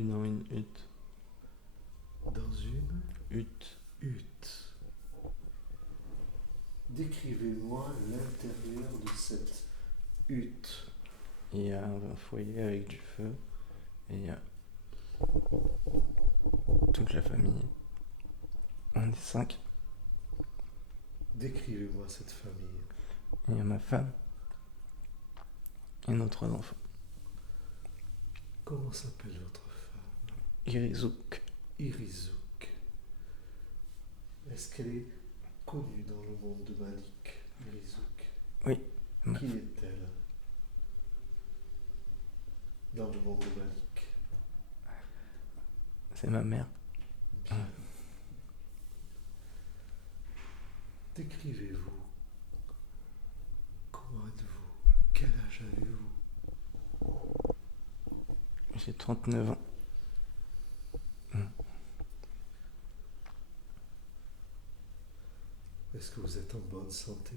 suis dans une hutte. Dans une Hutte. hutte. Décrivez-moi l'intérieur de cette hutte. Il y a un foyer avec du feu. Et il y a toute la famille. On est 5. Décrivez-moi cette famille. Il y a ma femme. Et nos 3 enfants. Comment s'appelle votre femme? Irizouk. Irizouk. Est-ce qu'elle est connue dans le monde de Malik, Irizouk? Oui. Qui est-elle dans le monde de Malik? C'est ma mère. Bien. Décrivez-vous. Comment êtes-vous? Quel âge avez-vous? J'ai 39 ans. Est-ce que vous êtes en bonne santé?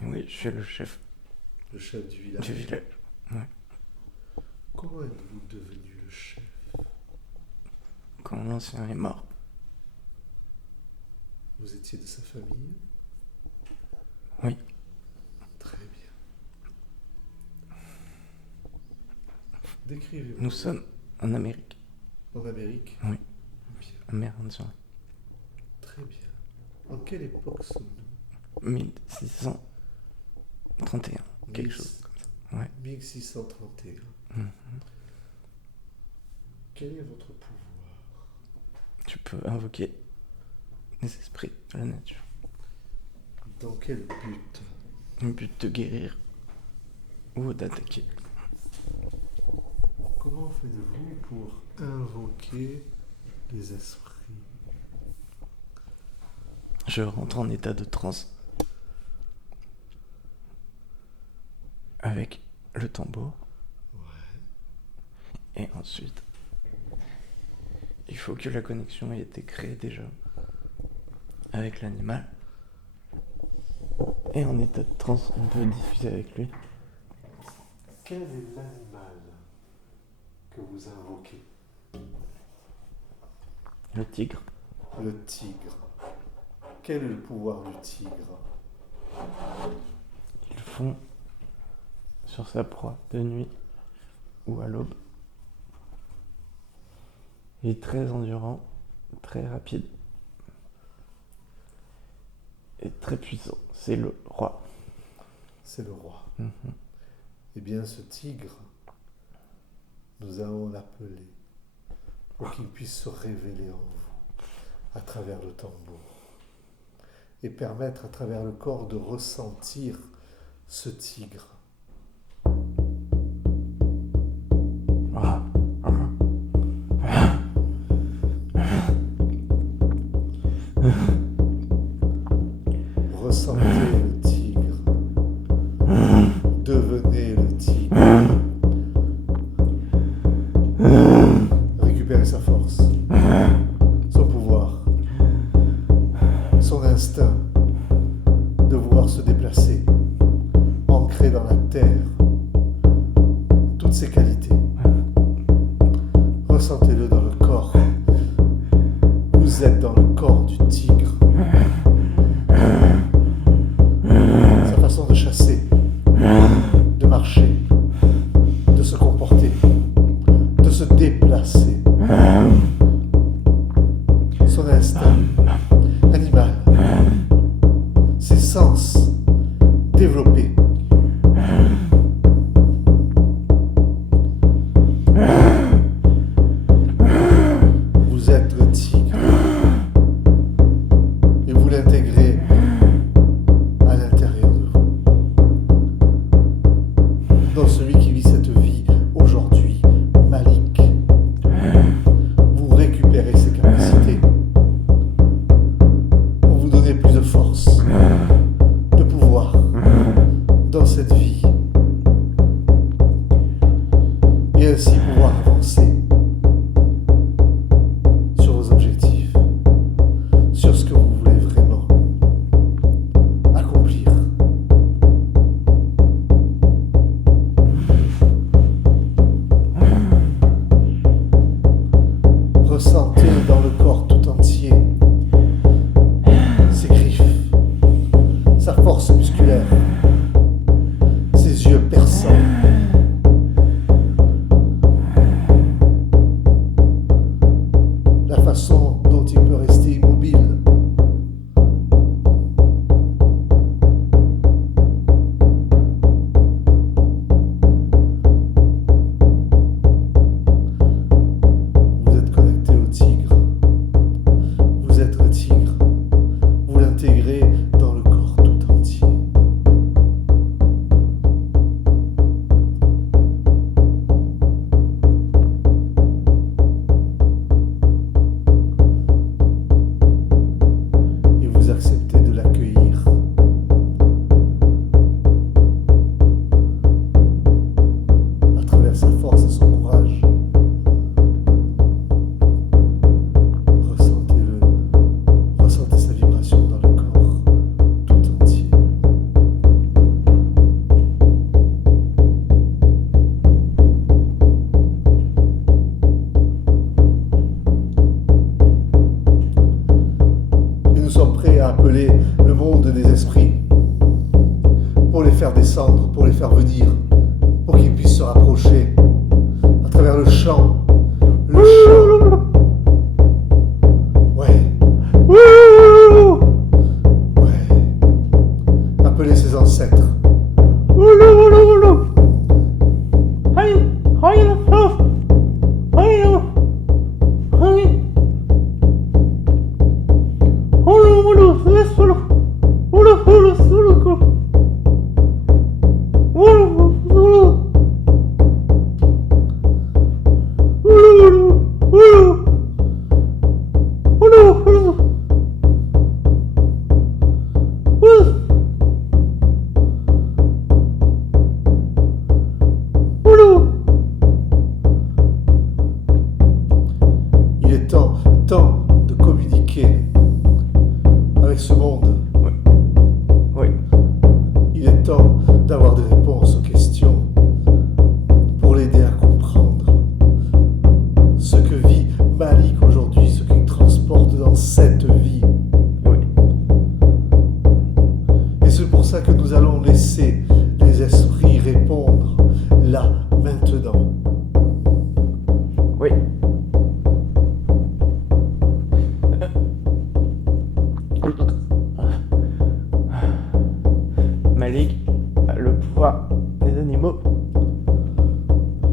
Oui, je suis le chef Le chef du village. du village. Ouais. Comment êtes-vous devenu le chef? Quand l'ancien est mort. Vous étiez de sa famille? Oui. Très bien. Décrivez-vous. Nous sommes en Amérique. En Amérique? Oui. Bien. Amérindien. Très bien. En quelle époque sommes-nous? 1631. Quelque chose comme ça. Ouais. 1631. Mhm. Quel est votre pouvoir? Tu peux invoquer les esprits de la nature. Dans quel but? Le but de guérir ou d'attaquer. Comment faites-vous pour invoquer les esprits? Je rentre en état de transe avec le tambour. Ouais. Et ensuite, il faut que la connexion ait été créée déjà avec l'animal. Et en état de transe, on peut diffuser avec lui. Quel est l'animal que vous invoquez? Le tigre. Le tigre. Quel est le pouvoir du tigre? Il fond sur sa proie de nuit ou à l'aube. Il est très endurant, très rapide et très puissant. C'est le roi. C'est le roi. Mhm. Eh bien, ce tigre, nous allons l'appeler pour qu'il puisse se révéler en vous à travers le tambour et permettre à travers le corps de ressentir ce tigre. Ressentez le tigre. Devenez le tigre. Récupérez sa force, son pouvoir, son instinct de vouloir se déplacer, ancré dans la terre, toutes ses qualités. Ressentez-le dans le corps. Vous êtes dans le corps du tigre. Sa façon de chasser, de marcher, de se comporter, de se déplacer. Son instinct animal, ses sens développés. Vous êtes le tigre et vous l'intégrez à l'intérieur de vous. Dans celui qui vit cette vie aujourd'hui, Malik, vous récupérez ses capacités pour vous donner plus de force, de pouvoir dans cette vie et ainsi pouvoir avancer sur vos objectifs, sur ce que vous voulez vraiment accomplir. façon dont il peut rester immobile. Vous êtes connecté au tigre. Vous êtes le tigre. Vous l'intégrez dans le corps tout entier. Et vous acceptez de l'accueillir. À travers sa force et son courage. Ressentez-le. Ressentez sa vibration dans le corps tout entier. Et nous sommes prêts à appeler le monde des esprits pour les faire descendre, pour les faire venir, pour qu'ils puissent se rapprocher à travers le chant. Le chant. Ouais. Ouais. Appelez ses ancêtres. Il est temps de communiquer avec ce monde. Oui. Il est temps d'avoir des réponses aux questions pour l'aider à comprendre ce que vit Malik aujourd'hui, ce qu'il transporte dans cette vie. Oui. Et c'est pour ça que nous allons laisser les esprits répondre là, maintenant. Oui. Malik a le pouvoir des animaux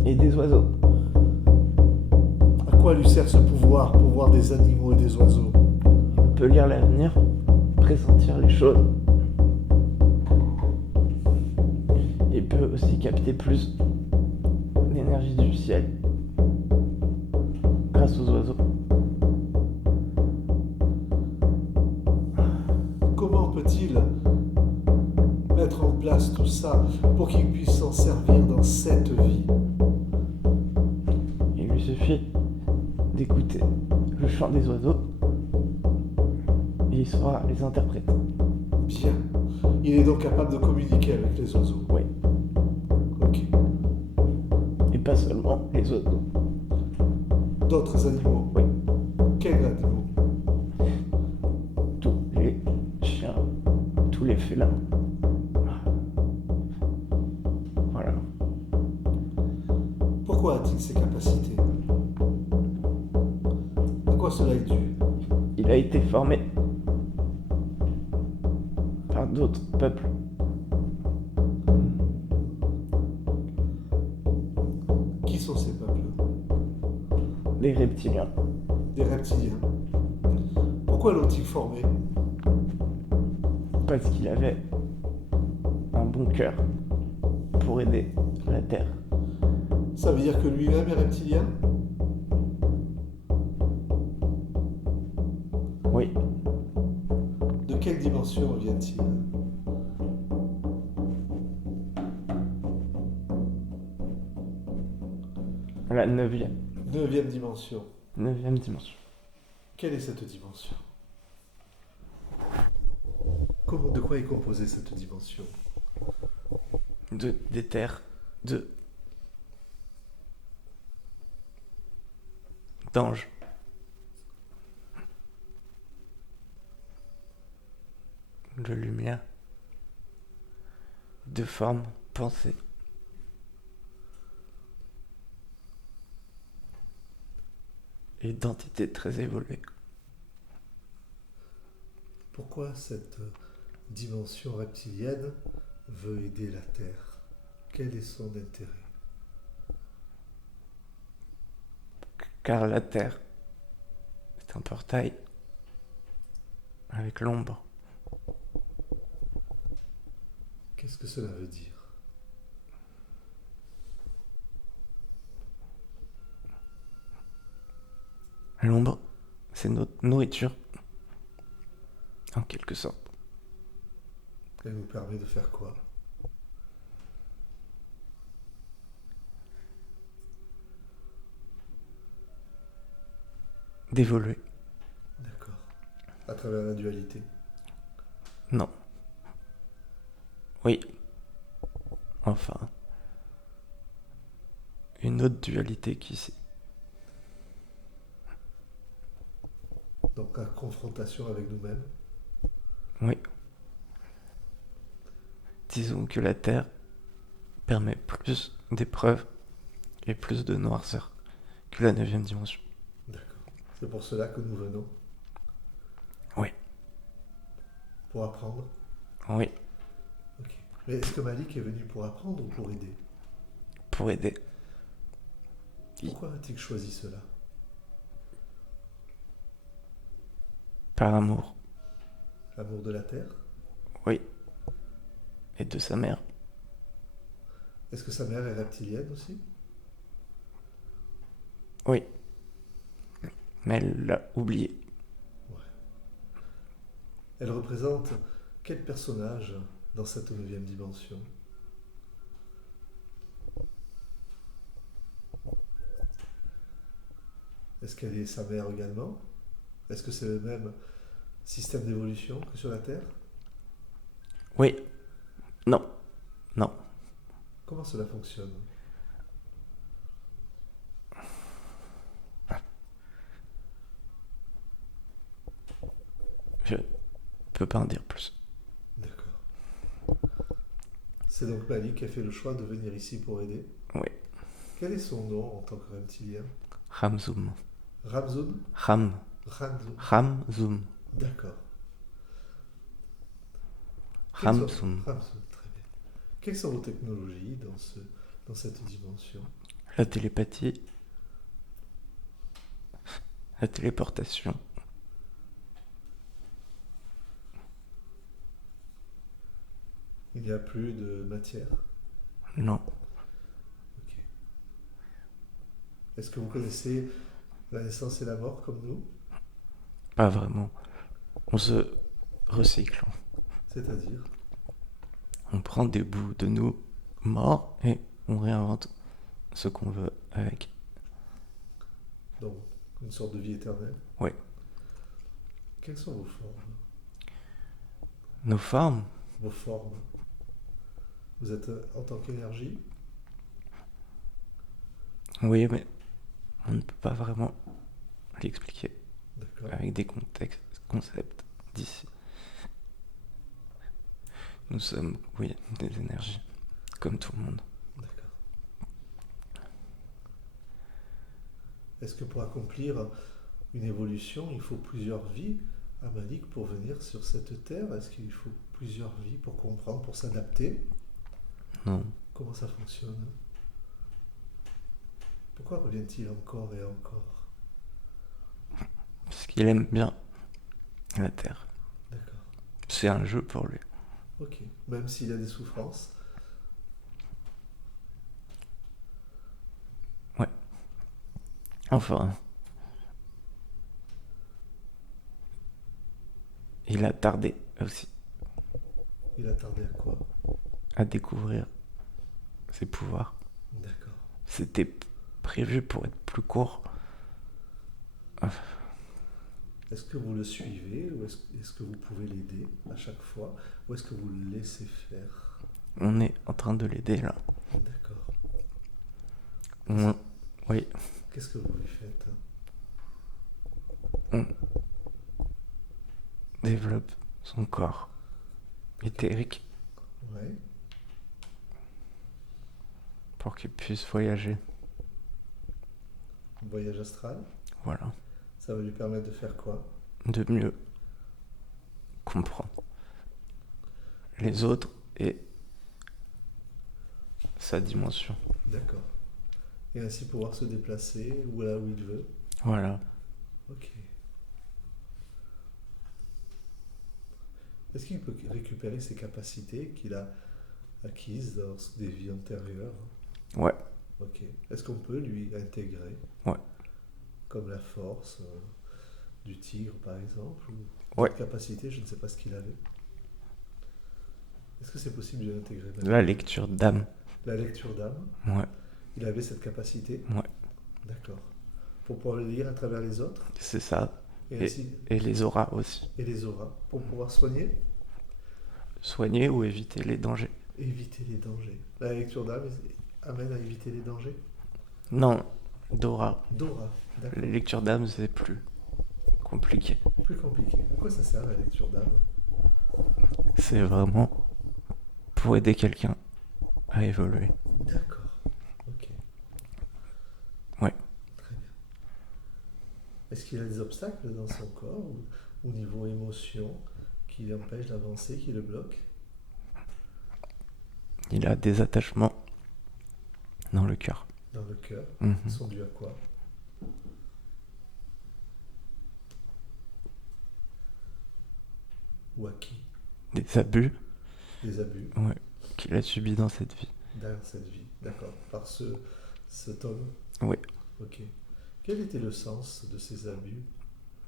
et des oiseaux. À quoi lui sert ce pouvoir des animaux et des oiseaux? Il peut lire l'avenir, pressentir les choses. Il peut aussi capter plus d'énergie du ciel grâce aux oiseaux. Comment peut-il mettre en place tout ça pour qu'il puisse s'en servir dans cette vie? Il lui suffit d'écouter le chant des oiseaux et il saura les interpréter. Bien. Il est donc capable de communiquer avec les oiseaux. Oui. Ok. Et pas seulement les oiseaux. D'autres animaux. Oui. Quels animaux? Tous les chiens, tous les félins. Voilà. Pourquoi a-t-il ces capacités? À quoi cela est dû? Il a été formé par d'autres peuples. Qui sont ces peuples? Des reptiliens. Des reptiliens. Pourquoi l'ont-ils formé? Parce qu'il avait un bon cœur pour aider la Terre. Ça veut dire que lui-même est reptilien? Oui. De quelle dimension vient-il? La neuvième. 9e dimension. 9e dimension. Quelle est cette dimension? De quoi est composée cette dimension? Des terres, d'anges. De lumière. De forme, pensée. et d'entités très évoluées. Pourquoi cette dimension reptilienne veut aider la Terre? Quel est son intérêt? Car la Terre est un portail avec l'ombre. Qu'est-ce que cela veut dire? L'ombre, c'est notre nourriture, en quelque sorte. Elle nous permet de faire quoi? D'évoluer. D'accord. À travers la dualité. Non. Oui. Enfin. Une autre dualité qu'ici. Donc la confrontation avec nous-mêmes. Oui. Disons que la Terre permet plus d'épreuves et plus de noirceur que la 9e dimension. D'accord. C'est pour cela que nous venons. Oui. Pour apprendre. Oui. Ok. Mais est-ce que Malik est venu pour apprendre ou pour aider? Pour aider. Pourquoi a-t-il choisi cela? Par amour. L'amour de la Terre? Oui. Et de sa mère. Est-ce que sa mère est reptilienne aussi? Oui. Mais elle l'a oublié. Ouais. Elle représente quel personnage dans cette 9e dimension? Est-ce qu'elle est sa mère également? Est-ce que c'est le même système d'évolution que sur la Terre? Oui. Non. Non. Comment cela fonctionne? Je peux pas en dire plus. D'accord. C'est donc Malik qui a fait le choix de venir ici pour aider. Oui. Quel est son nom en tant que reptilien? Ramzoum. Ramzoun? Ram. Ramzoun. Ramzoum. D'accord. Ramzoum. Ramzoun, très bien. Quelles sont vos technologies dans cette dimension? La télépathie. La téléportation. Il n'y a plus de matière. Non. Ok. Est-ce que vous connaissez la naissance et la mort comme nous? Pas vraiment. On se recycle. C'est-à-dire? On prend des bouts de nous morts et on réinvente ce qu'on veut avec. Donc, une sorte de vie éternelle? Oui. Quelles sont vos formes? Nos formes. Vos formes? Vous êtes en tant qu'énergie? Oui, mais on ne peut pas vraiment l'expliquer D'accord. avec des concepts d'ici. Nous sommes, oui, des énergies, comme tout le monde. D'accord. Est-ce que pour accomplir une évolution, il faut plusieurs vies à Malik pour venir sur cette terre? Est-ce qu'il faut plusieurs vies pour comprendre, pour s'adapter? Non. Comment ça fonctionne? Pourquoi revient-il encore et encore? Parce qu'il aime bien la Terre. D'accord. C'est un jeu pour lui. Ok. Même s'il y a des souffrances? Ouais. Enfin. Il a tardé aussi Il a tardé à quoi? à découvrir ses pouvoirs. D'accord. C'était prévu pour être plus court. Est-ce que vous le suivez ou est-ce que vous pouvez l'aider à chaque fois? Ou est-ce que vous le laissez faire? On est en train de l'aider là. D'accord. Oui. Qu'est-ce que vous lui faites? On développe son corps éthérique Ouais. pour qu'il puisse voyager. Voyage astral? Voilà. Ça va lui permettre de faire quoi? De mieux comprendre les autres et sa dimension. D'accord. Et ainsi pouvoir se déplacer où là où il veut. Voilà. Ok. Est-ce qu'il peut récupérer ses capacités qu'il a acquises dans des vies antérieures? Ouais. Ok. Est-ce qu'on peut lui intégrer? Ouais. Comme la force du tigre par exemple, ou Ouais. d'autres capacités, je ne sais pas ce qu'il avait. Est-ce que c'est possible de l'intégrer maintenant? La lecture d'âme. La lecture d'âme, Ouais. il avait cette capacité? Ouais. D'accord. Pour pouvoir le lire à travers les autres C'est ça. et ainsi Et les auras aussi. et les auras pour pouvoir soigner, Soigner ou éviter les dangers. éviter les dangers. La lecture d'âme amène à éviter les dangers. Non, d'aura. D'aura, d'accord. La lecture d'âme, c'est plus compliqué. Plus compliqué. À quoi ça sert la lecture d'âme? C'est vraiment pour aider quelqu'un à évoluer. D'accord. Ok. Ouais. Très bien. Est-ce qu'il a des obstacles dans son corps ou au niveau émotion qui l'empêchent d'avancer, qui le bloquent? Il a des attachements dans le cœur. Dans le cœur? Mhm. Ils sont dus à quoi? Ou à qui? Des abus, Des abus ouais, qu'il a subis dans cette vie. dans cette vie. D'accord. Par cet homme? Oui. Ok. Quel était le sens de ces abus?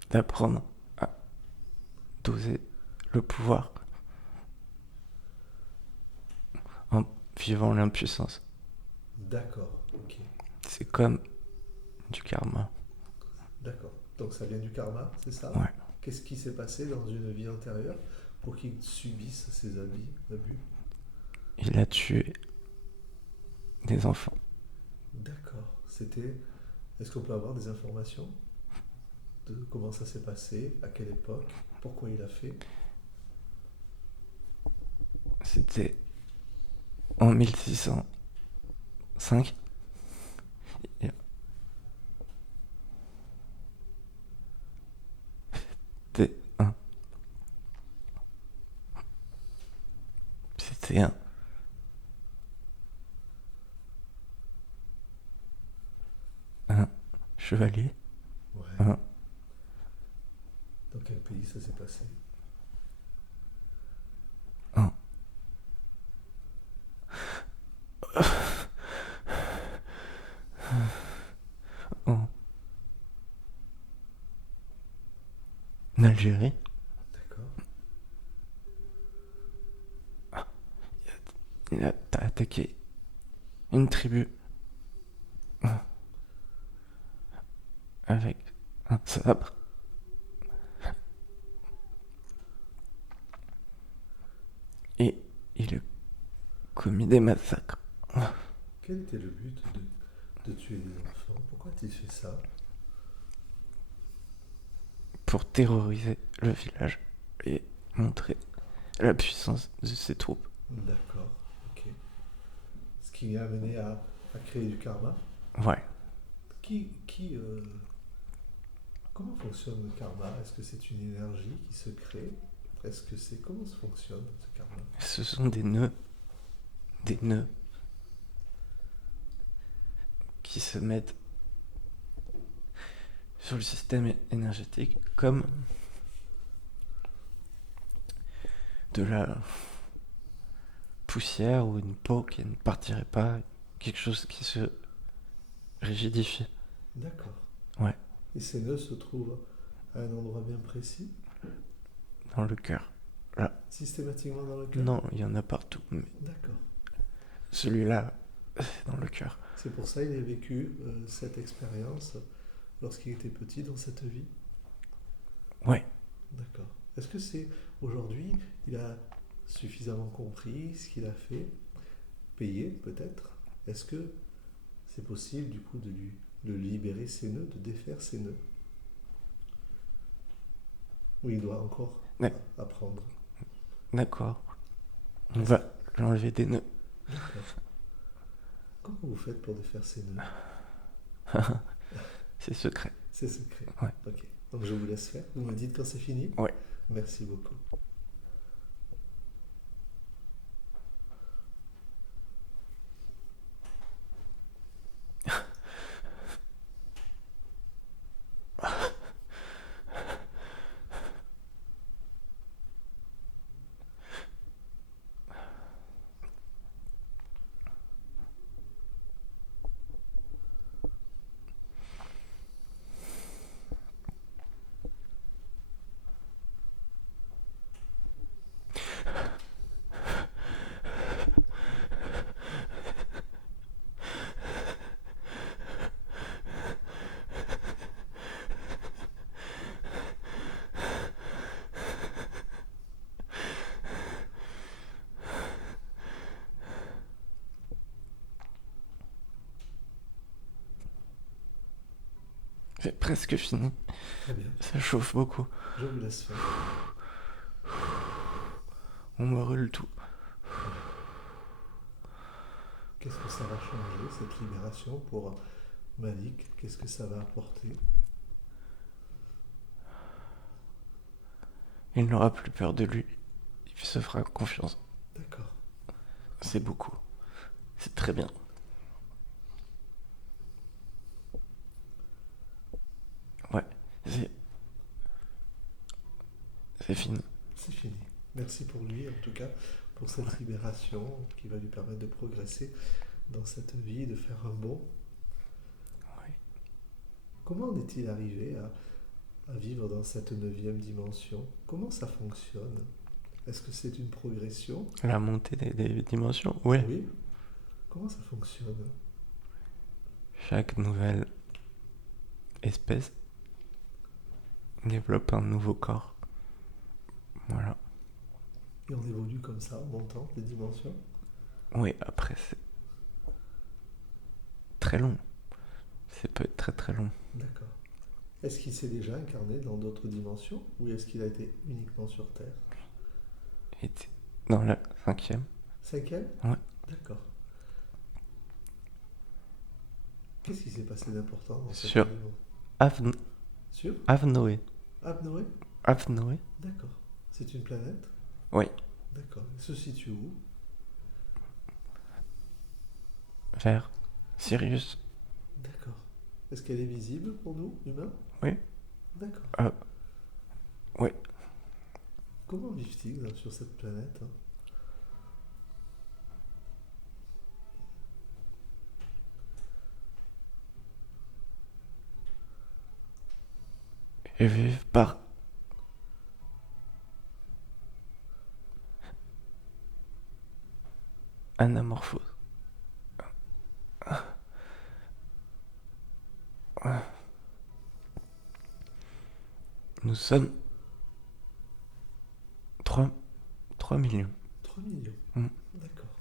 D'apprendre à doser le pouvoir en vivant l'impuissance. D'accord. Ok. C'est comme du karma. D'accord. Donc ça vient du karma, c'est ça? Ouais. Qu'est-ce qui s'est passé dans une vie antérieure pour qu'il subisse ces abus? Il a tué des enfants. D'accord. C'était. Est-ce qu'on peut avoir des informations de comment ça s'est passé, à quelle époque, pourquoi il a fait? C'était en 1605. C'était un. C'était un chevalier. Ouais. Un. Dans quel pays ça s'est passé? En Algérie. D'accord. Il a attaqué une tribu avec un sabre. Et il a commis des massacres Quel était le but de tuer des enfants? Pourquoi a-t-il fait ça? pour terroriser le village et montrer la puissance de ses troupes. D'accord. Ok. Ce qui a amené à créer du karma. Ouais. Comment fonctionne le karma? Est-ce que c'est une énergie qui se crée? Est-ce que c'est comment ça fonctionne ce karma? Ce sont des nœuds qui se mettent sur le système énergétique comme de la poussière ou une peau qui ne partirait pas, quelque chose qui se rigidifie. D'accord. Ouais. Et ces nœuds se trouvent à un endroit bien précis? Dans le cœur. Systématiquement dans le cœur? Non, il y en a partout, mais D'accord. celui-là, c'est dans le cœur. C'est pour ça qu'il a vécu cette expérience lorsqu'il était petit dans cette vie? Ouais. D'accord. Est-ce que c'est aujourd'hui, il a suffisamment compris ce qu'il a fait, payé peut-être? Est-ce que c'est possible du coup de libérer ses nœuds, de défaire ses nœuds? Ou il doit encore Ouais. apprendre? D'accord. On va lui enlever des nœuds. D'accord. Comment vous faites pour défaire ces nœuds? C'est secret. C'est secret. Ouais. Ok. Donc je vous laisse faire. Vous me dites quand c'est fini. Ouais. Merci beaucoup. C'est presque fini. Très bien. Ça chauffe beaucoup. Je vous laisse faire. On brûle tout. Qu'est-ce que ça va changer, cette libération pour Malik? Qu'est-ce que ça va apporter? Il n'aura plus peur de lui. Il se fera confiance. D'accord. C'est beaucoup. C'est très bien. Ouais, c'est fini. C'est fini. Merci pour lui, en tout cas, pour cette libération qui va lui permettre de progresser dans cette vie, de faire un bond. Ouais. Comment en est-il arrivé à vivre dans cette 9e dimension? Comment ça fonctionne? Est-ce que c'est une progression? La montée des dimensions, ouais. Oui. Comment ça fonctionne? Chaque nouvelle espèce développe un nouveau corps. Voilà. Et on évolue comme ça, en montant des dimensions? Oui, après c'est très long. Ça peut être très très long. D'accord. Est-ce qu'il s'est déjà incarné dans d'autres dimensions ou est-ce qu'il a été uniquement sur Terre? Et dans la 5e. 5e? Ouais. D'accord. Qu'est-ce qui s'est passé d'important dans cette Sur dimension? Sur Avnoé. Abnoé? Avnoé. D'accord. C'est une planète? Oui. D'accord. Elle se situe où? Vers Sirius. D'accord. Est-ce qu'elle est visible pour nous, humains? Oui. D'accord. Oui. Comment vivent-ils sur cette planète? Ils vivent par anamorphose. Nous sommes 3 millions. 3 millions. Mm. D'accord.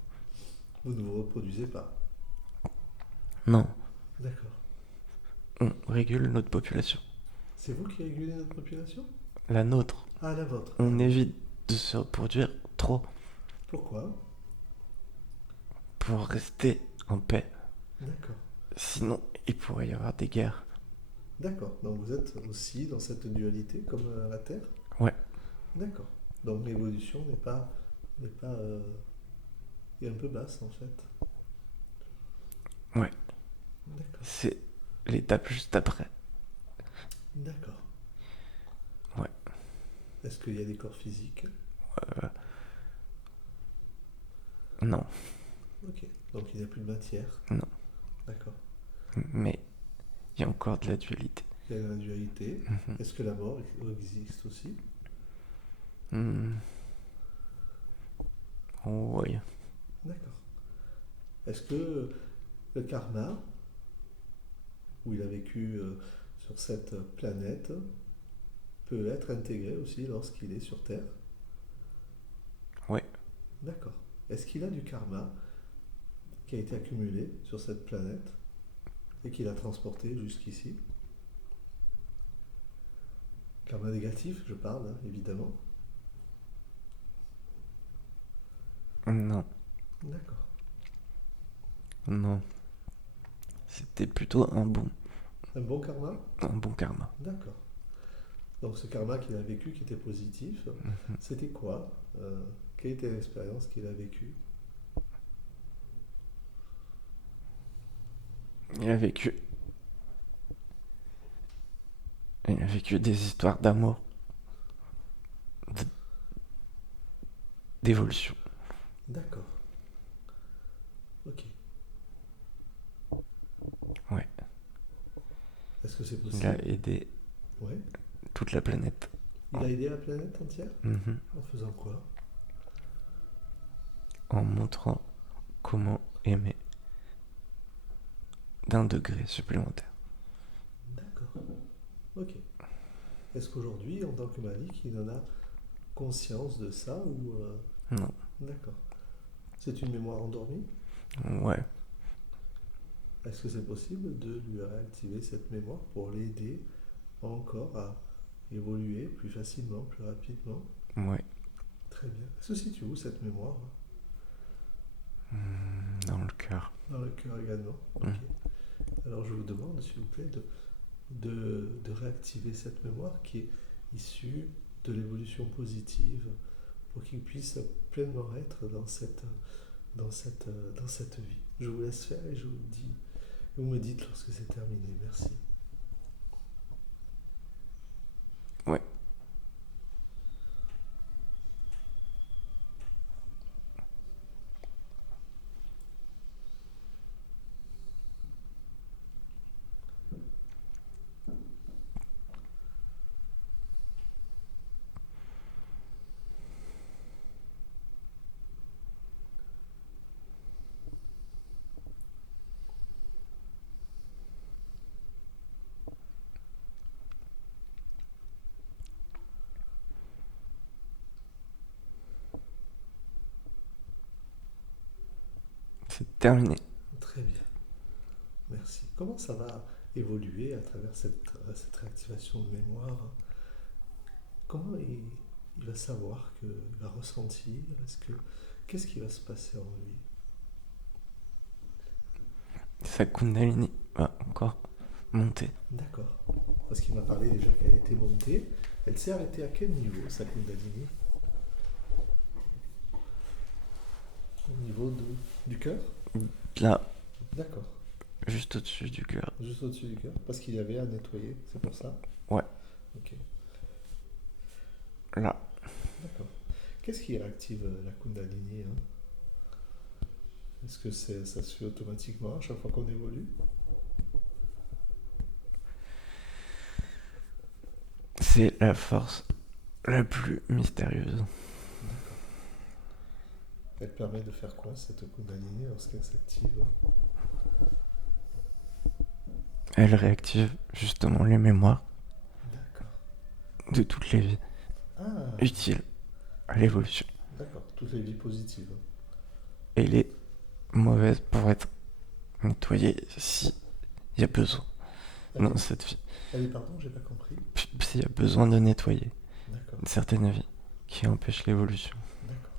Vous ne vous reproduisez pas? Non, D'accord. on régule notre population. C'est vous qui régulez notre population? La nôtre. Ah, la vôtre. On évite de se reproduire trop Pourquoi? pour rester en paix. D'accord. Sinon, il pourrait y avoir des guerres. D'accord. Donc vous êtes aussi dans cette dualité comme la Terre? Ouais. D'accord. Donc l'évolution est un peu basse en fait. Ouais. D'accord. C'est l'étape juste après. D'accord. Ouais. Est-ce qu'il y a des corps physiques? Non. Ok. Donc il n'y a plus de matière? Non. D'accord. Mais il y a encore de la dualité. Il y a la dualité. Mhm. Est-ce que la mort existe aussi? Oui. D'accord. Est-ce que le karma, où il a vécu sur cette planète, peut être intégré aussi lorsqu'il est sur Terre? Oui. D'accord. Est-ce qu'il a du karma qui a été accumulé sur cette planète et qu'il a transporté jusqu'ici? Karma négatif, je parle, hein, évidemment. Non. D'accord. Non. C'était plutôt un bon. Un bon karma? un bon karma. D'accord. Donc ce karma qu'il a vécu qui était positif, Mhm. c'était quoi? Quelle était l'expérience qu'il a vécue? Il a vécu, il a vécu des histoires d'amour, d- d'évolution. D'accord. Ok. Ouais, Est-ce que c'est il a possible? aidé Ouais. toute la planète. Il a aidé la planète entière? Mhm. En faisant quoi? En montrant comment aimer d'un degré supplémentaire. D'accord. Ok. Est-ce qu'aujourd'hui, en tant que Malik, il en a conscience de ça ou Non, D'accord. C'est une mémoire endormie? ouais, Est-ce que c'est possible de lui réactiver cette mémoire pour l'aider encore à évoluer plus facilement, plus rapidement? ouais, Très bien. Elle se situe où cette mémoire? dans le cœur. Dans le cœur également. Mhm. Ok. Alors je vous demande, s'il vous plaît, de réactiver cette mémoire qui est issue de l'évolution positive pour qu'il puisse pleinement être dans cette vie. Je vous laisse faire et je vous dis, vous me dites lorsque c'est terminé. Merci. Ouais, c'est terminé. Très bien. Merci. Comment ça va évoluer à travers cette réactivation de mémoire? Comment il va savoir qu'il va ressentir? Qu'est-ce qui va se passer en lui? Sa Kundalini va encore monter. D'accord. Parce qu'il m'a parlé déjà qu'elle était montée. Elle s'est arrêtée à quel niveau, sa Kundalini? Au niveau du cœur? Là, D'accord. juste au-dessus du cœur. Juste au-dessus du cœur? Parce qu'il y avait à nettoyer, c'est pour ça? Ouais, Ok. là. D'accord. Qu'est-ce qui réactive la Kundalini, hein? Est-ce que ça se fait automatiquement à chaque fois qu'on évolue? C'est la force la plus mystérieuse. D'accord. Elle permet de faire quoi, cette Kundalini, lorsqu'elle s'active? Elle réactive justement les mémoires D'accord. de toutes les vies Ah, utiles à l'évolution. d'accord. Toutes les vies positives. Et les mauvaises pour être nettoyées si il y a besoin Elle dans est, cette vie. elle est, pardon, j'ai pas compris. S'il y a besoin de nettoyer D'accord. une certaine vie qui empêche l'évolution. D'accord.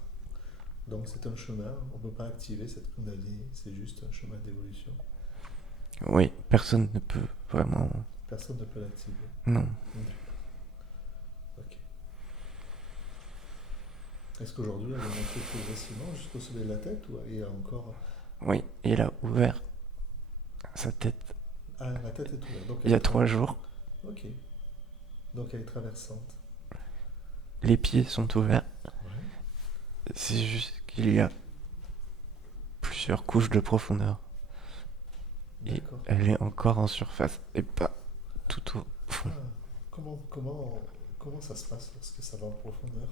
Donc c'est un chemin, on ne peut pas activer cette Kundalini, c'est juste un chemin d'évolution. Oui, personne ne peut vraiment. Personne ne peut l'activer. Non. D'accord. Ok. Est-ce qu'aujourd'hui elle est montée progressivement jusqu'au sommet de la tête ou il y a encore... Oui, il a ouvert sa tête Ah, la tête est ouverte. Donc il y a 3 jours. Ok. Donc elle est traversante. Les pieds sont ouverts. Ouais. C'est juste qu'il y a plusieurs couches de profondeur. Et D'accord. elle est encore en surface et pas tout au fond. Ah, comment ça se passe lorsque ça va en profondeur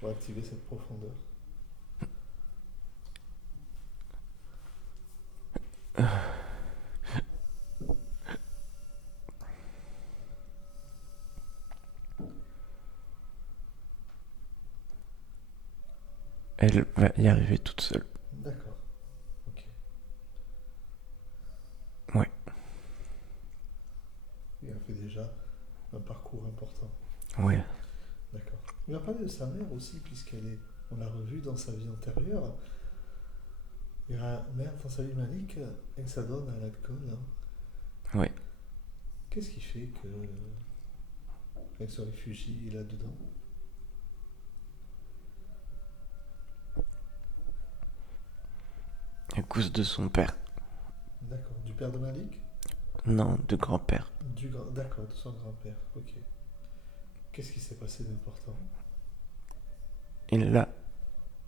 pour activer cette profondeur? Elle va y arriver toute seule. D'accord. Ok. Ouais. Il a fait déjà un parcours important. Ouais. D'accord. Il m'a parlé de sa mère aussi, on l'a revu dans sa vie antérieure. Il y a mère dans sa vie Malik, et ça donne à l'alcool, hein. Ouais. Qu'est-ce qui fait que elle se réfugie là-dedans? À cause de son père. D'accord. Du père de Malik? Non, de grand-père. D'accord, de son grand-père. Ok. Qu'est-ce qui s'est passé d'important? Il l'a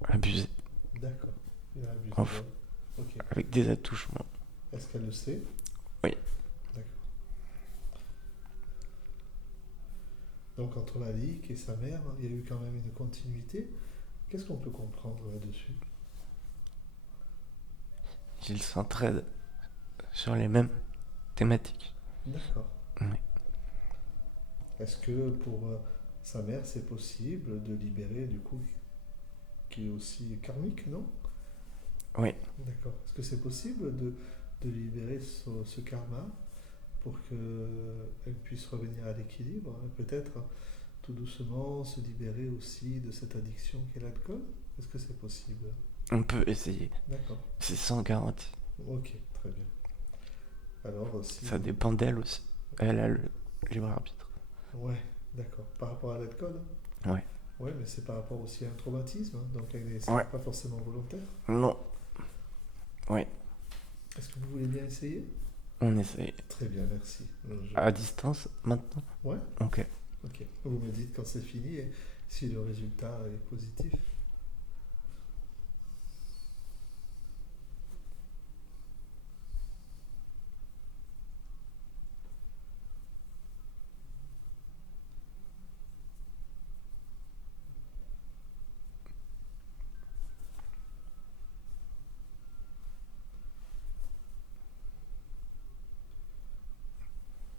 abusé. D'accord. Il a abusé Enfin, d'elle. Ok. avec des attouchements. Est-ce qu'elle le sait? Oui. D'accord. Donc entre Malik et sa mère, il y a eu quand même une continuité. Qu'est-ce qu'on peut comprendre là-dessus? Ils s'entraident sur les mêmes thématiques. D'accord. Oui. Est-ce que pour sa mère, c'est possible de libérer, du coup, qui est aussi karmique, non? Oui. D'accord. Est-ce que c'est possible de libérer ce karma pour qu'elle puisse revenir à l'équilibre et peut-être tout doucement se libérer aussi de cette addiction qu'est l'alcool? Est-ce que c'est possible? On peut essayer. D'accord. C'est sans garantie. Ok, très bien. Alors, si... Ça dépend d'elle aussi. Elle a le libre arbitre. Ouais, d'accord. Par rapport à l'alcool? Ouais. Ouais, mais c'est par rapport aussi à un traumatisme, hein, donc c'est Ouais. pas forcément volontaire. Non. Oui. Est-ce que vous voulez bien essayer? On essaye. Très bien, merci. À distance maintenant. Ouais, Ok. ok. Vous me dites quand c'est fini et si le résultat est positif.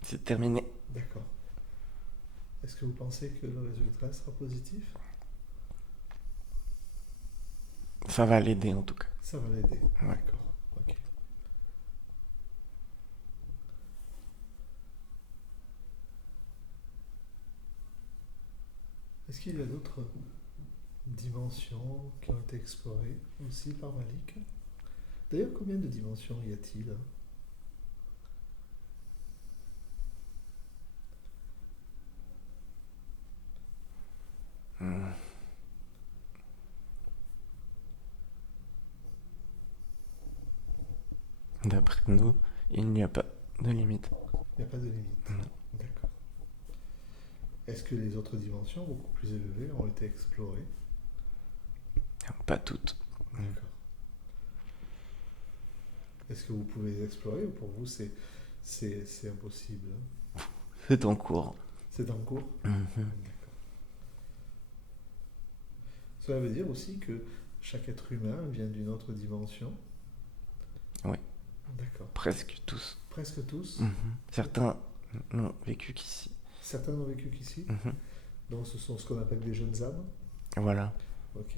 C'est terminé. D'accord. Est-ce que vous pensez que le résultat sera positif? Ça va l'aider en tout cas. Ça va l'aider. Ouais. D'accord. Ok. Est-ce qu'il y a d'autres dimensions qui ont été explorées aussi par Malik? D'ailleurs, combien de dimensions y a-t-il? Hmm. D'après nous, il n'y a pas de limite. Il n'y a pas de limite. Non. D'accord. Est-ce que les autres dimensions, beaucoup plus élevées, ont été explorées? Pas toutes. D'accord. Est-ce que vous pouvez les explorer ou pour vous c'est impossible? C'est en cours. C'est en cours? Mhm. D'accord. Cela veut dire aussi que chaque être humain vient d'une autre dimension? Oui. D'accord. Presque tous. Presque tous? Mhm. Certains n'ont vécu qu'ici. Certains n'ont vécu qu'ici? Mhm. Donc ce sont ce qu'on appelle des jeunes âmes? Voilà. Ok.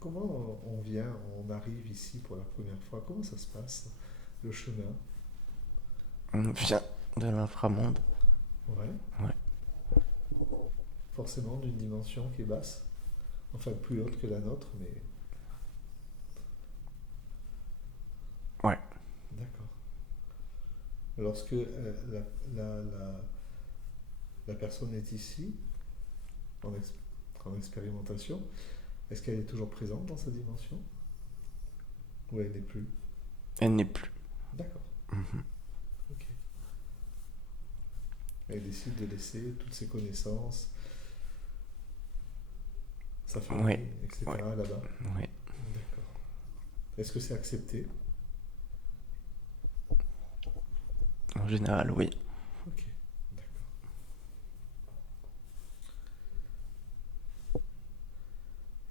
Comment on arrive ici pour la première fois? Comment ça se passe, le chemin? On vient de l'inframonde. Ouais. Ouais. Forcément d'une dimension qui est basse? Enfin, plus haute que la nôtre, mais... Ouais. D'accord. Lorsque la personne est ici, en, ex- en expérimentation, est-ce qu'elle est toujours présente dans sa dimension? Ou elle n'est plus? Elle n'est plus. D'accord. Mhm. Ok. Elle décide de laisser toutes ses connaissances, sa famille, Ouais. etc. Ouais. là-bas. Oui. D'accord. Est-ce que c'est accepté? En général, oui. Ok. D'accord.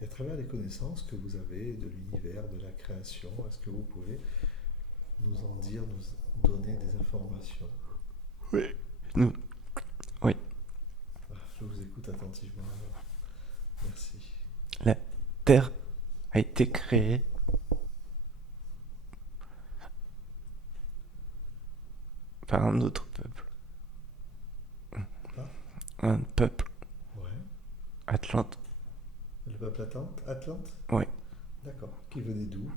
Et à travers les connaissances que vous avez de l'univers, de la création, est-ce que vous pouvez nous en dire, nous donner des informations? Oui. Nous. Oui. Ah, je vous écoute attentivement alors. Merci. La Terre a été créée par un autre peuple. Ah, Un peuple ouais. Atlante. Le peuple Atlante? Atlante? Oui. D'accord. Qui venait d'où?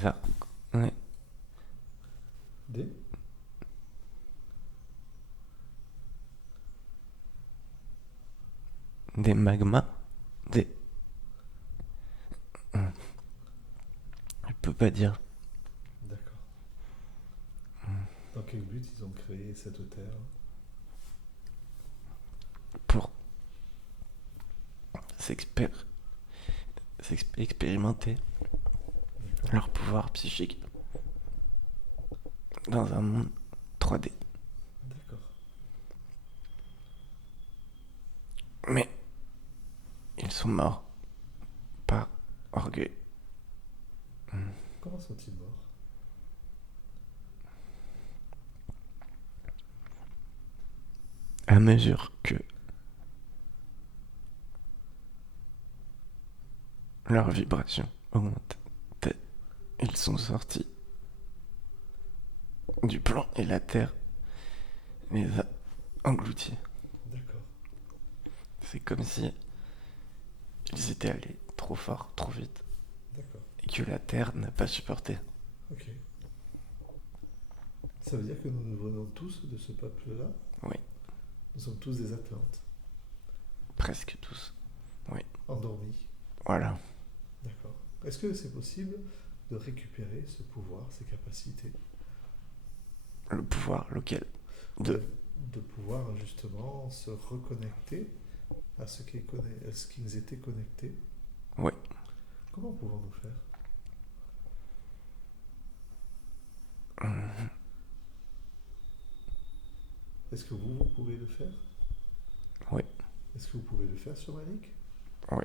ça. Ouais. Des Des magmas. Des. Je peux pas dire. D'accord. Dans quel but ils ont créé cette terre? Pour expérimenter D'accord. leur pouvoir psychique dans un monde 3D. D'accord. Mais ils sont morts par orgueil. Comment sont-ils morts? À mesure que leur vibration augmente, ils sont sortis du plan et la Terre les a engloutis. D'accord. C'est comme si ils étaient allés trop fort, trop vite, D'accord. et que la Terre n'a pas supporté. Ok. Ça veut dire que nous venons tous de ce peuple-là? Oui. Nous sommes tous des Atlantes, Presque tous. endormis. Voilà. D'accord. Est-ce que c'est possible de récupérer ce pouvoir, ces capacités, Le pouvoir lequel de... de pouvoir justement se reconnecter à ce qui nous était connecté? Oui. Comment pouvons-nous faire? Est-ce que vous pouvez le faire? Oui. Est-ce que vous pouvez le faire sur Malik? Oui.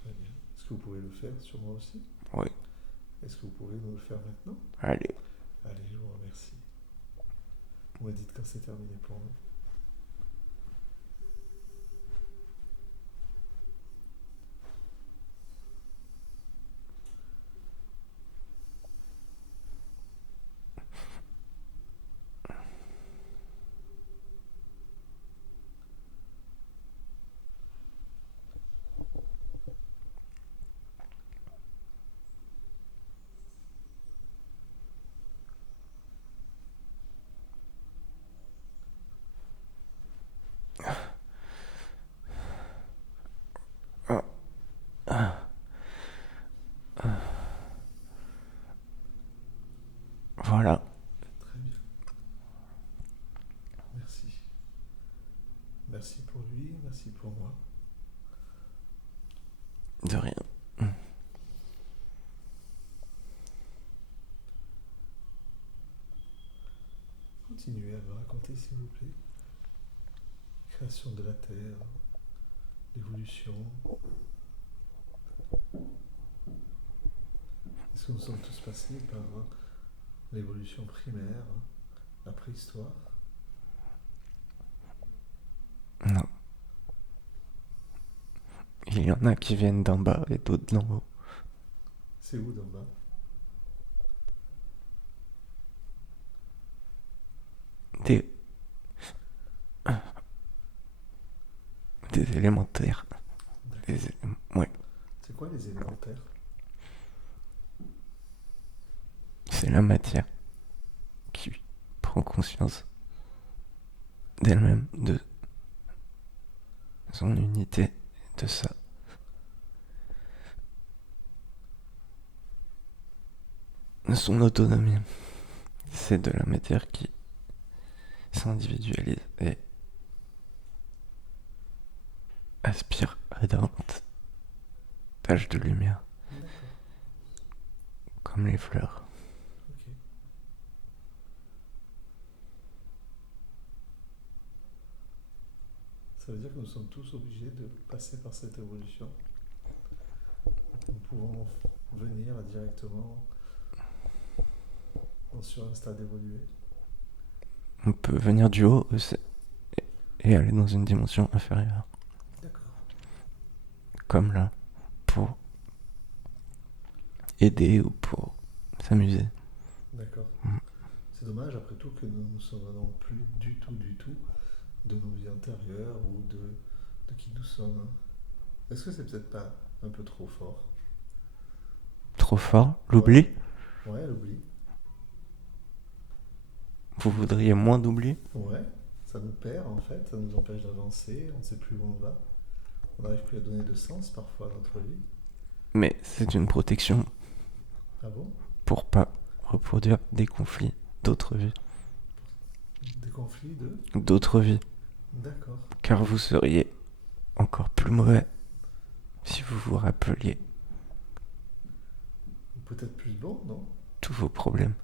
Très bien. Est-ce que vous pouvez le faire sur moi aussi? Oui. Est-ce que vous pouvez nous le faire maintenant? Allez. Allez, je vous remercie. Vous me dites quand c'est terminé pour nous. Ah. Ah. Voilà. Très bien. Merci. Merci pour lui, merci pour moi. De rien. Continuez à me raconter, s'il vous plaît. Création de la Terre, l'évolution. Est-ce que nous sommes tous passés par l'évolution primaire, la préhistoire? Non. Il y en a qui viennent d'en bas et d'autres d'en haut. C'est où d'en bas? Des... Des élémentaires. Ouais. C'est quoi les élémentaires? C'est la matière qui prend conscience d'elle-même, de son unité, de ça. De son autonomie. C'est de la matière qui s'individualise et aspire à davantage de lumière. D'accord. Comme les fleurs. Ok. Ça veut dire que nous sommes tous obligés de passer par cette évolution. Nous pouvons venir directement sur un stade évolué. On peut venir du haut et aller dans une dimension inférieure. D'accord. Comme là, pour aider ou pour s'amuser. D'accord. Mm. C'est dommage après tout que nous ne nous souvenons plus du tout de nos vies antérieures ou de qui nous sommes. Est-ce que c'est peut-être pas un peu trop fort? Trop fort, l'oubli. Ouais. Ouais, elle oublie. Vous voudriez moins d'oubli? Ouais, ça nous perd en fait, ça nous empêche d'avancer, on ne sait plus où on va. On n'arrive plus à donner de sens parfois à notre vie. Mais c'est une protection Ah bon? pour pas reproduire des conflits d'autres vies. Des conflits de... D'autres vies. D'accord. Car vous seriez encore plus mauvais si vous vous rappeliez Ou peut-être plus bon, non? tous vos problèmes.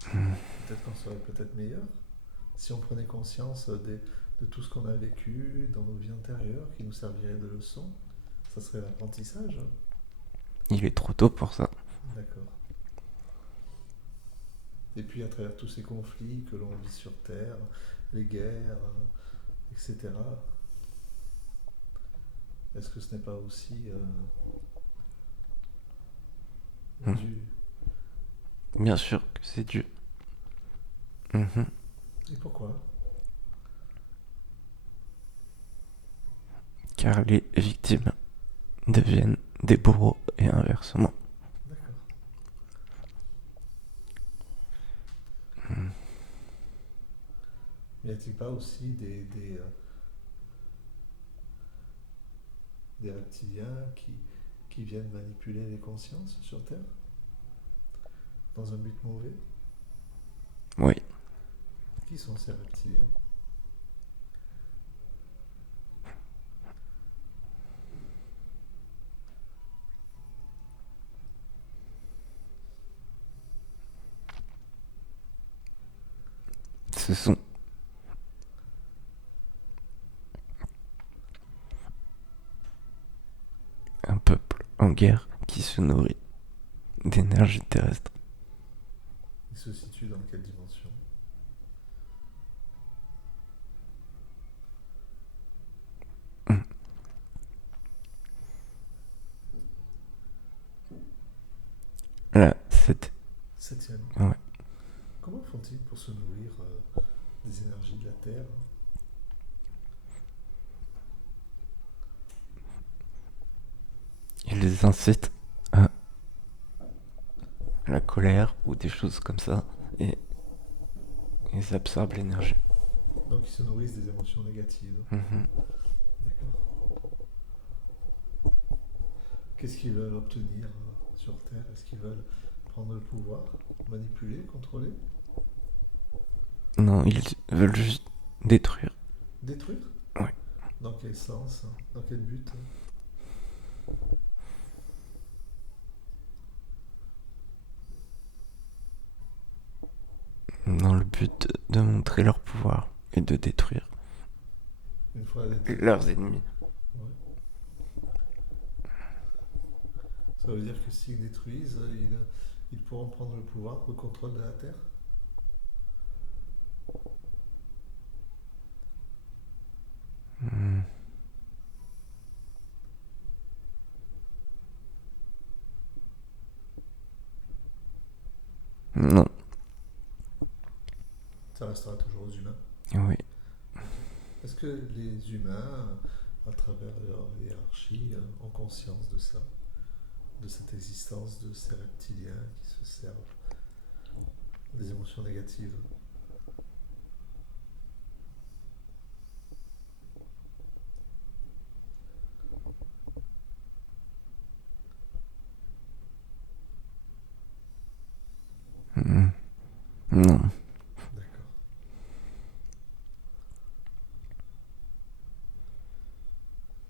Peut-être qu'on serait peut-être meilleur si on prenait conscience de tout ce qu'on a vécu dans nos vies antérieures qui nous servirait de leçon. Ça serait l'apprentissage, hein. Il est trop tôt pour ça. D'accord. Et puis à travers tous ces conflits que l'on vit sur Terre, les guerres, etc., est-ce que ce n'est pas aussi dû? Bien sûr que c'est dû. Mhm. Et pourquoi? Car les victimes deviennent des bourreaux et inversement. D'accord. Y a-t-il pas aussi des reptiliens qui viennent manipuler les consciences sur Terre dans un but mauvais? Oui, Qui sont ces reptiliens? ce sont un peuple en guerre qui se nourrit d'énergie terrestre. Ils se situent dans quelle dimension? Là, c'était... Septième. Ouais. Comment font-ils pour se nourrir des énergies de la Terre? Il les incite à la colère ou des choses comme ça et ils absorbent l'énergie. Donc ils se nourrissent des émotions négatives. Mhm. D'accord. Qu'est-ce qu'ils veulent obtenir sur Terre? Est-ce qu'ils veulent prendre le pouvoir, manipuler, contrôler, Non, ils veulent juste détruire. détruire? Ouais. Dans quel sens? Dans quel but? Dans le but de montrer leur pouvoir et de détruire Une fois détruit. leurs ennemis. Ouais. Ça veut dire que s'ils détruisent, ils pourront prendre le pouvoir, le contrôle de la Terre? Hmm. Non, Ça restera toujours aux humains. oui. Est-ce que les humains, à travers leur hiérarchie, ont conscience de ça, de cette existence de ces reptiliens qui se servent des émotions négatives? Hmm. Non. D'accord.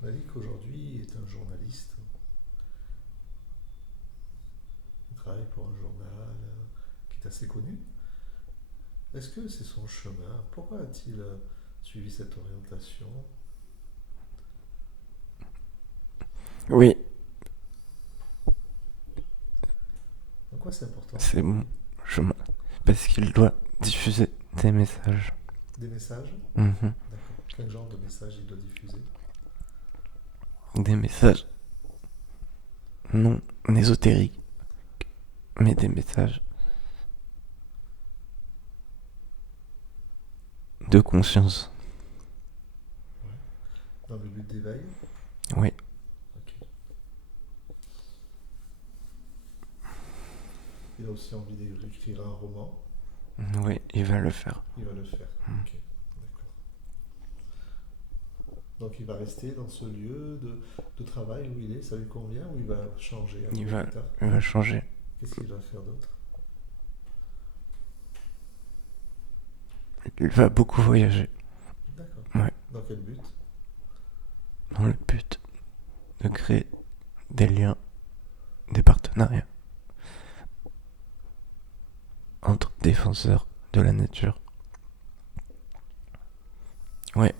Malik aujourd'hui est un journaliste. Il travaille pour un journal qui est assez connu. Est-ce que c'est son chemin? Pourquoi a-t-il suivi cette orientation? Oui, En quoi c'est important c'est pour bon. lui? Parce qu'il doit diffuser des messages. Des messages? Mhm. D'accord. Quel genre de messages il doit diffuser? Des messages non ésotériques, mais des messages de conscience. Ouais. Dans le but d'éveil? Oui. Ok. a aussi envie d'écrire un roman. Oui, il va le faire. Il va le faire. Mm. Ok, d'accord. Donc il va rester dans ce lieu de travail où il est, ça lui convient, ou il va changer un Il peu va, plus tard? il va changer. Qu'est-ce qu'il va faire d'autre? Il va beaucoup voyager. D'accord. Ouais. Dans quel but? Dans le but de créer des liens, des partenariats entre défenseurs de la nature. Ouais,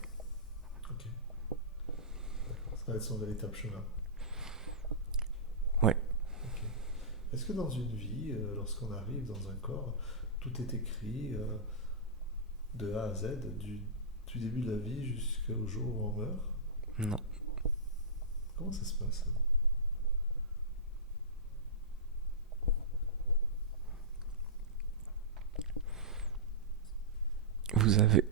Ok, d'accord. Ça va être son véritable chemin. ouais. Ok. Est-ce que dans une vie, lorsqu'on arrive dans un corps, tout est écrit de A à Z, du début de la vie jusqu'au jour où on meurt? Non. Comment ça se passe? Vous avez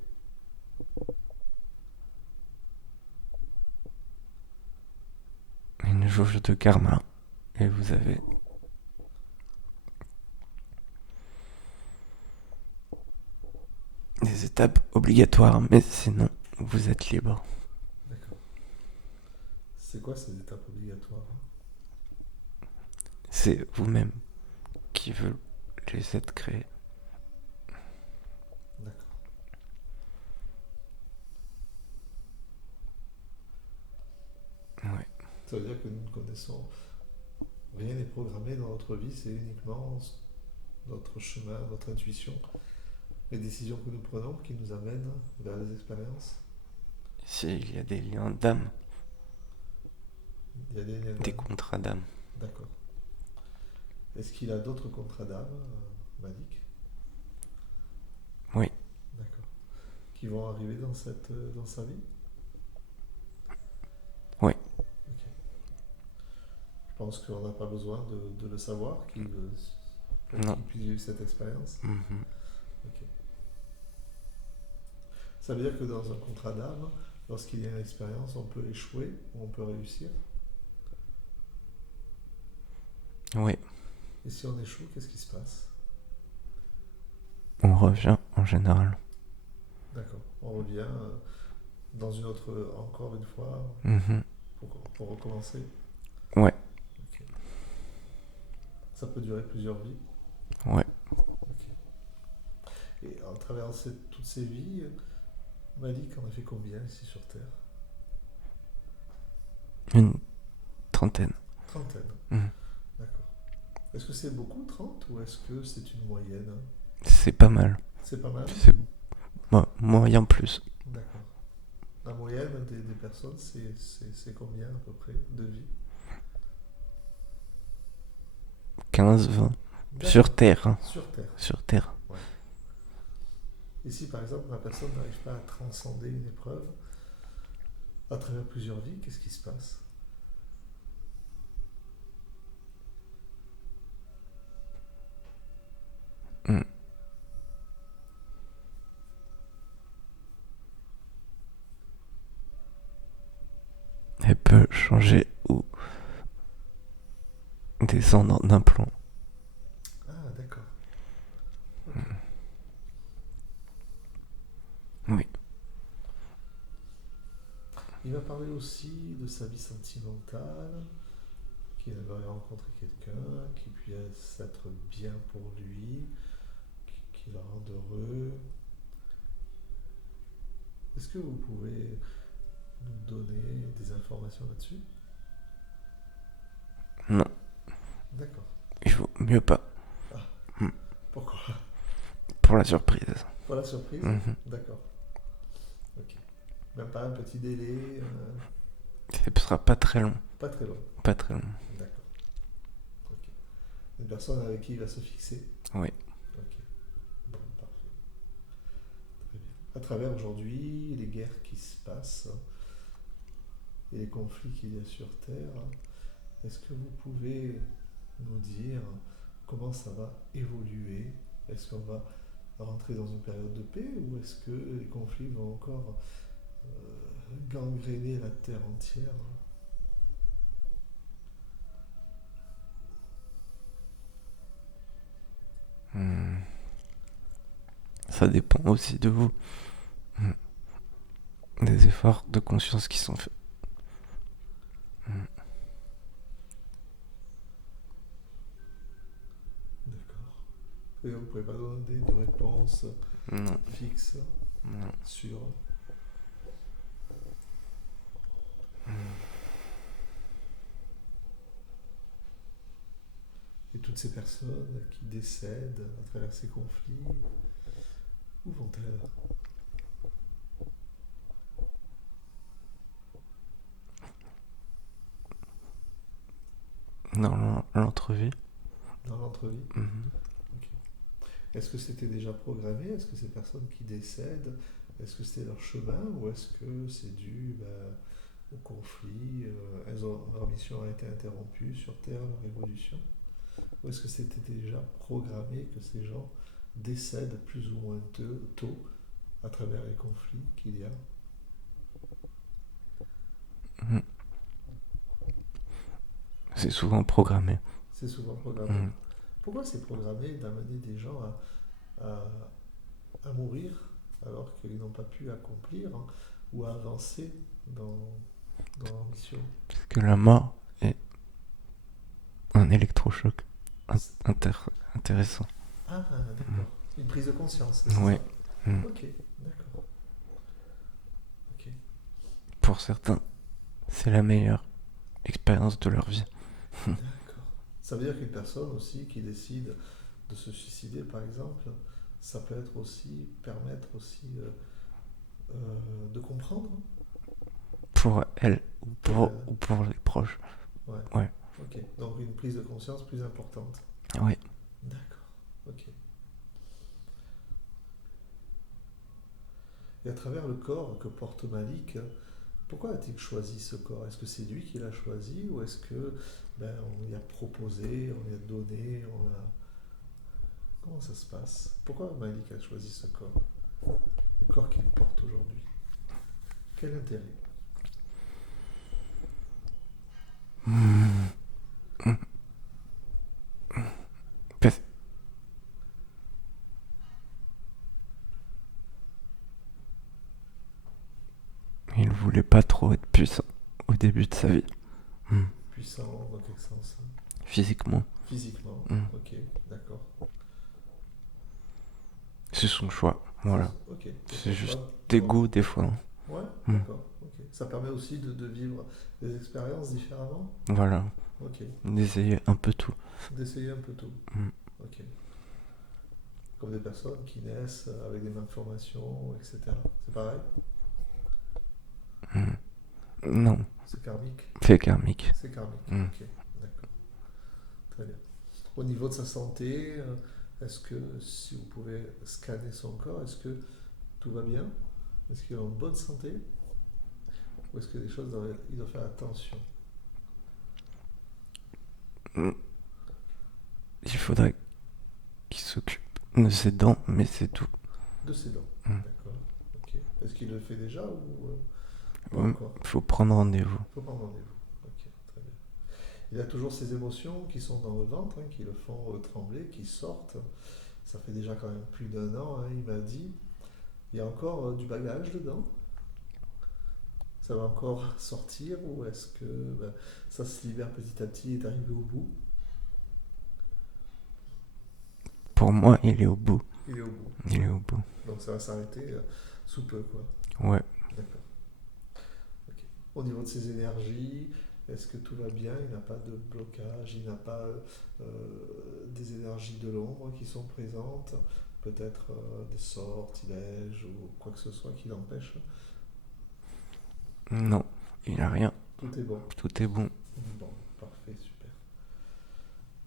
une jauge de karma et vous avez des étapes obligatoires, mais sinon, vous êtes libre. D'accord. C'est quoi ces étapes obligatoires? C'est vous-même qui veut les êtes créés. D'accord. Ouais. Ça veut dire que nous ne connaissons rien n'est programmé dans notre vie, c'est uniquement notre chemin, notre intuition, les décisions que nous prenons qui nous amènent vers les expériences. Ici, il y a des liens d'âme, Il y a des liens des d'âme. contrats d'âme. D'accord. Est-ce qu'il a d'autres contrats d'âme, Malik? Oui. D'accord. Qui vont arriver dans sa vie? Oui. Ok. Je pense qu'on n'a pas besoin de le savoir, pour Non. qu'il puisse vivre cette expérience. Mhm. Ok. Ça veut dire que dans un contrat d'âme, lorsqu'il y a une expérience, on peut échouer ou on peut réussir. Oui. Et si on échoue, qu'est-ce qui se passe? On revient en général. D'accord. On revient dans une autre, encore une fois, Mhm. pour recommencer. Ouais. Ok. Ça peut durer plusieurs vies. Ouais. Ok. Et en traversant toutes ces vies, Malik en a fait combien ici sur Terre? Une trentaine. Trentaine. Mhm. D'accord. Est-ce que c'est beaucoup, 30, ou est-ce que c'est une moyenne? C'est pas mal. C'est pas mal? C'est moyen plus. D'accord. La moyenne des personnes, c'est combien à peu près de vie? 15, 20. D'accord. Sur Terre. Hein. Sur Terre. Sur Terre. Ouais. Et si par exemple la personne n'arrive pas à transcender une épreuve à travers plusieurs vies, qu'est-ce qui se passe? Mm. Elle peut changer ou descendre d'un plan. Ah, d'accord. Ok. Oui. Il va parler aussi de sa vie sentimentale, qu'il aimerait rencontrer quelqu'un qui puisse être bien pour lui, qui le rende heureux. Est-ce que vous pouvez nous donner des informations là-dessus? Non, D'accord. il vaut mieux pas. Ah, Mm. pourquoi? Pour la surprise. Pour la surprise? Mhm. D'accord. Ok. Même pas un petit délai, Ce sera pas très long. pas très long. Pas très long. D'accord. Ok. Une personne avec qui il va se fixer? Oui. Ok. Bon, parfait. Très bien. À travers aujourd'hui les guerres qui se passent et les conflits qu'il y a sur Terre, est-ce que vous pouvez nous dire comment ça va évoluer? Est-ce qu'on va rentrer dans une période de paix, ou est-ce que les conflits vont encore gangréner la Terre entière? Hmm. Ça dépend aussi de vous. Hmm. Des efforts de conscience qui sont faits. Hmm. D'accord. Et vous ne pouvez pas donner de réponse Non, fixe non. sur... Et toutes ces personnes qui décèdent à travers ces conflits, où vont-elles? Dans l'entrevue. Dans l'entrevue? Mhm. Ok. Est-ce que c'était déjà programmé? Est-ce que ces personnes qui décèdent, est-ce que c'était leur chemin ou est-ce que c'est dû au conflit? Leur mission a été interrompue sur Terre, leur évolution? Ou est-ce que c'était déjà programmé que ces gens décèdent plus ou moins tôt à travers les conflits qu'il y a? Mhm. C'est souvent programmé. C'est souvent programmé. Mhm. Pourquoi c'est programmé d'amener des gens à, à mourir alors qu'ils n'ont pas pu accomplir hein, ou à avancer dans leur mission? Parce que la mort est un électrochoc inter- intéressant. Ah, Mhm. d'accord. Une prise de conscience, c'est Ouais. ça? Mhm. Ok, d'accord. Ok, Pour certains, c'est la meilleure expérience de leur vie. d'accord. Ça veut dire qu'une personne aussi qui décide de se suicider, par exemple, ça peut être aussi, permettre aussi de comprendre Pour elle pour elle. ou pour les proches. Ouais, Ouais. ok. Donc une prise de conscience plus importante. Ouais. D'accord, ok. Et à travers le corps que porte Malik, pourquoi a-t-il choisi ce corps? Est-ce que c'est lui qui l'a choisi ou est-ce que on lui a proposé, on lui a donné, on a... Comment ça se passe? Pourquoi Malik a choisi ce corps? Le corps qu'il porte aujourd'hui. Quel intérêt? Hmm. Parce- Il voulait pas trop être puissant au début de sa vie. Hmm. Puissant dans quel sens? Physiquement. Physiquement. Hmm. Ok, d'accord. C'est son choix. Voilà. Ok, c'est C'est son juste choix. des Ouais, goûts des fois. ouais, Hmm. d'accord. Ok. Ça permet aussi de vivre des expériences différemment. Voilà. Ok. D'essayer un peu tout. D'essayer un peu tout. Hmm. Ok. Comme des personnes qui naissent avec des malformations, etc. C'est pareil? Hmm. Non. C'est karmique? C'est karmique. C'est karmique. Hmm. Ok, d'accord. Très bien. Au niveau de sa santé, est-ce que si vous pouvez scanner son corps, est-ce que tout va bien? Est-ce qu'il est en bonne santé? Ou est-ce que des choses, il doit faire attention? Hmm. Il faudrait qu'il s'occupe de ses dents, mais c'est tout. De ses dents. Hmm. D'accord. Ok. Est-ce qu'il le fait déjà ou pas Hmm. encore? Faut prendre rendez-vous. Il faut prendre rendez-vous. Ok, très bien. Il a toujours ces émotions qui sont dans le ventre, hein, qui le font trembler, qui sortent. Ça fait déjà quand même plus d'un an, hein, il m'a dit. Il y a encore du bagage dedans. Ça va encore sortir ou est-ce que ça se libère petit à petit et est arrivé au bout? Pour moi, il est au bout. Il est au bout. Il est au bout. Donc ça va s'arrêter sous peu, quoi. Ouais. D'accord. Ok. Au niveau de ses énergies, est-ce que tout va bien? Il n'a pas de blocage, il n'a pas des énergies de l'ombre qui sont présentes, peut-être des sortilèges ou quoi que ce soit qui l'empêche. Non. Il a rien. Tout est bon. Tout est bon. Bon, parfait, super.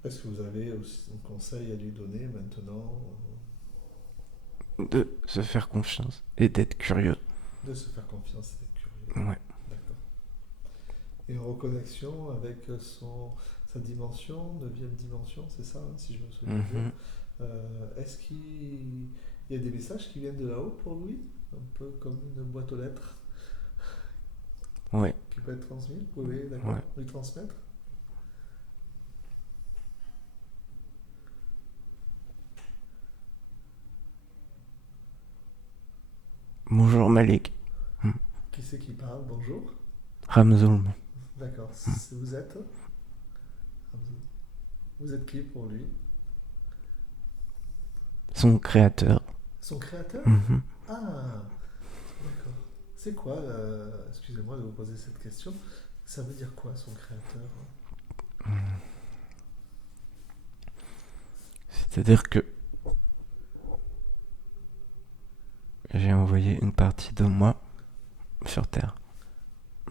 Est-ce que vous avez aussi un conseil à lui donner maintenant De se faire confiance et d'être curieux. de se faire confiance et d'être curieux? Ouais. D'accord. Et en reconnexion avec sa dimension, neuvième dimension, c'est ça, hein, si je me souviens bien. Mhm. Est-ce qu'il y a des messages qui viennent de là-haut pour lui? Un peu comme une boîte aux lettres Ouais. qui peut être transmise? Vous pouvez, d'accord, Ouais. lui transmettre? Bonjour Malik. Qui c'est qui parle? Bonjour. Ramzoul. D'accord. Vous êtes? Vous êtes qui pour lui? Son créateur. Son créateur? Mhm. Ah, d'accord. C'est quoi, excusez-moi de vous poser cette question, ça veut dire quoi son créateur? C'est-à-dire que j'ai envoyé une partie de moi sur Terre.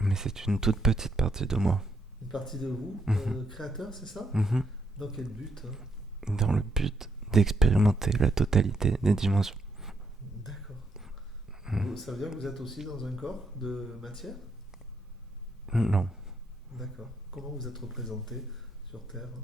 Mais c'est une toute petite partie de moi. Une partie de vous, Mhm. créateur, c'est ça? Mhm. Dans quel but, hein? Dans le but d'expérimenter la totalité des dimensions. D'accord. Mhm. Ça veut dire que vous êtes aussi dans un corps de matière? Non. D'accord. Comment vous êtes représenté sur Terre, hein?